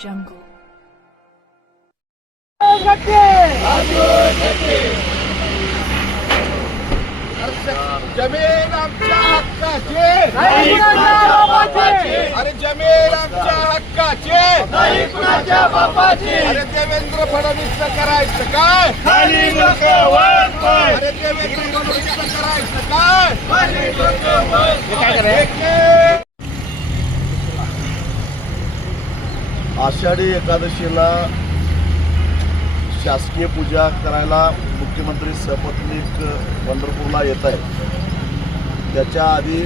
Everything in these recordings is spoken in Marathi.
jungle. जमीन आमच्या हक्काचे नाही कुणाच्या बापाची अरे जमीन आमच्या हक्काचे अरे देवेंद्र फडणवीसचं करायचं काय अरे देवेंद्र फडणवीसचं करायचं काय आषाढी एकादशीला शासकीय पूजा करायला मुख्यमंत्री सपत्नीक पंढरपूरला येत आहे त्याच्या आधी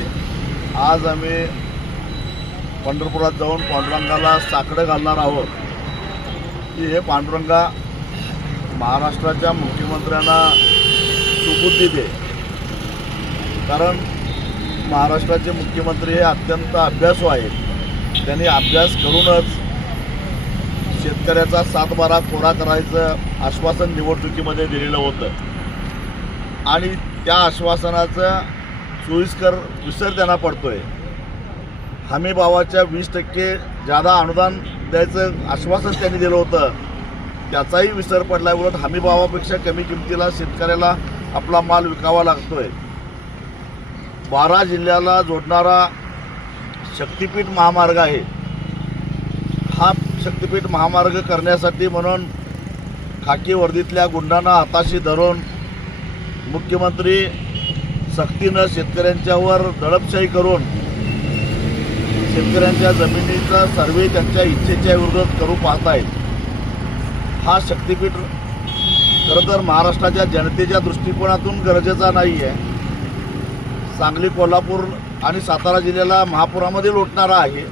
आज आम्ही पंढरपुरात जाऊन पांडुरंगाला साकडं घालणार आहोत. की हे पांडुरंगा महाराष्ट्राच्या मुख्यमंत्र्यांना सुबुद्धी दे. कारण महाराष्ट्राचे मुख्यमंत्री हे अत्यंत अभ्यासू आहेत. त्यांनी अभ्यास करूनच शेतकऱ्याचा सातबारा कोरा करायचं आश्वासन निवडणुकीमध्ये दिलेलं होतं. आणि त्या आश्वासनाचं सोयीस्कर विसर त्यांना पडतो आहे हमीभावाच्या वीस टक्के जादा अनुदान द्यायचं आश्वासन त्यांनी दिलं होतं. त्याचाही विसर पडला उलट हमीभावापेक्षा कमी किमतीला शेतकऱ्याला आपला माल विकावा लागतोय. बारा जिल्ह्याला जोडणारा शक्तिपीठ महामार्ग आहे. शक्तिपीठ महामार्ग करण्यासाठी म्हणून खाकी वर्दीतल्या गुंडांना हाताशी धरून मुख्यमंत्री सक्तीनं शेतकऱ्यांच्यावर दडपशाही करून शेतकऱ्यांच्या जमिनीचा सर्वे त्यांच्या इच्छेच्या विरोधात करू पाहत आहेत हा शक्तिपीठ खरं तर महाराष्ट्राच्या जनतेच्या दृष्टिकोनातून गरजेचा नाही आहे सांगली कोल्हापूर आणि सातारा जिल्ह्याला महापुरामध्ये लोटणारा आहे.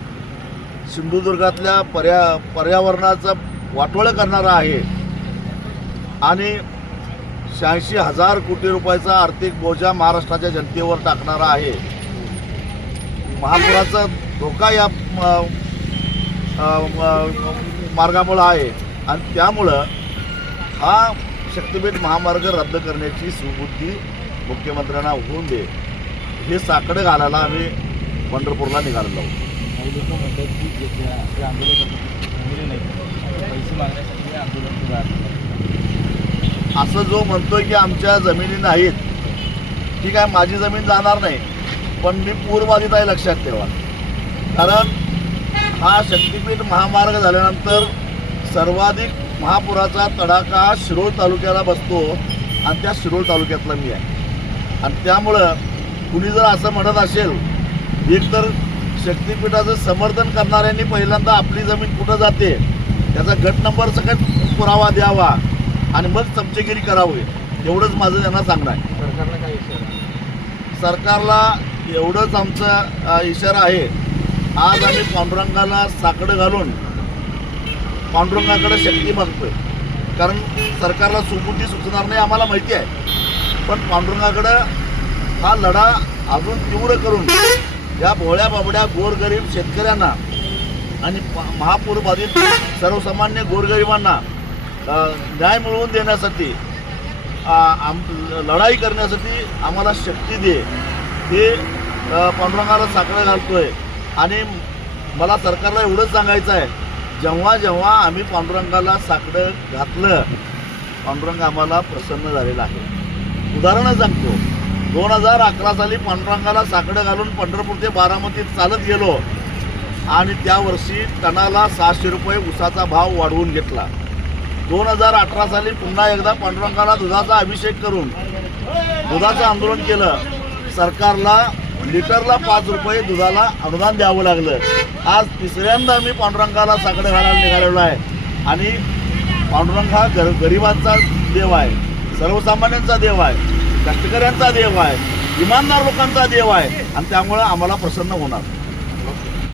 सिंधुदुर्गातल्या पर्या पर्यावरणाचं वाटोळं करणारा आहे. आणि शहाऐंशी हजार कोटी रुपयाचा आर्थिक बोजा महाराष्ट्राच्या जनतेवर टाकणारा आहे. महापुराचा धोका या मार्गामुळं आहे. आणि त्यामुळं हा शक्तिपीठ महामार्ग रद्द करण्याची सुबुद्धी मुख्यमंत्र्यांना होऊन दे. हे साकडं घालायला आम्ही पंढरपूरला निघालेलो आहोत. काही लोक म्हणतात की जे जे- आंदोलन जमिनी नाही पैसे मागण्यासाठी हे आंदोलन सुरू आहे. असं जो म्हणतोय की आमच्या जमिनी नाहीत ठीक आहे माझी जमीन जाणार नाही पण मी पूरबाधित आहे लक्षात ठेवा. कारण हा शक्तिपीठ महामार्ग झाल्यानंतर सर्वाधिक महापुराचा तडाखा शिरोळ तालुक्याला बसतो आणि त्या शिरोळ तालुक्यातला मी आहे. आणि त्यामुळं कुणी जर असं म्हणत असेल एक तर शक्तिपीठाचं समर्थन करणाऱ्यांनी पहिल्यांदा आपली जमीन कुठं जाते त्याचा गट नंबर सकट पुरावा द्यावा आणि मग चमचेगिरी करावी. एवढंच माझं त्यांना सांगणं आहे. सरकारला काय इशारा? सरकारला एवढंच आमचा इशारा आहे. आज आम्ही पांडुरंगाला साकडं घालून पांडुरंगाकडे शक्ती मागतोय. कारण सरकारला सुबुद्धी सुचणार नाही आम्हाला माहिती आहे. पण पांडुरंगाकडं हा लढा अजून तीव्र करून या भोळ्या बाबड्या गोरगरीब शेतकऱ्यांना आणि प- महापूर बाधित सर्वसामान्य गोरगरिबांना न्याय मिळवून देण्यासाठी आम लढाई करण्यासाठी आम्हाला शक्ती दे. हे पांडुरंगाला साकडं घालतोय. आणि मला सरकारला एवढंच सांगायचं आहे जेव्हा जेव्हा आम्ही पांडुरंगाला साकडं घातलं पांडुरंग आम्हाला प्रसन्न झालेला आहे. उदाहरणं सांगतो. दोन हजार अकरा साली पांडुरंगाला साकडं घालून पंढरपूर ते बारामतीत चालत गेलो. आणि त्या वर्षी टनाला सहाशे रुपये उसाचा भाव वाढवून घेतला. दोन हजार अठरा साली पुन्हा एकदा पांडुरंगाला दुधाचा अभिषेक करून दुधाचं आंदोलन केलं. सरकारला लिटरला पाच रुपये दुधाला अनुदान द्यावं लागलं. आज तिसऱ्यांदा मी पांडुरंगाला साकडं घालायला निघालेलो आहे. आणि पांडुरंग हा गर गरिबांचा देव आहे. सर्वसामान्यांचा देव आहे. कष्टकऱ्यांचा देव आहे इमानदार लोकांचा देव आहे. आणि त्यामुळं आम्हाला प्रसन्न होणार.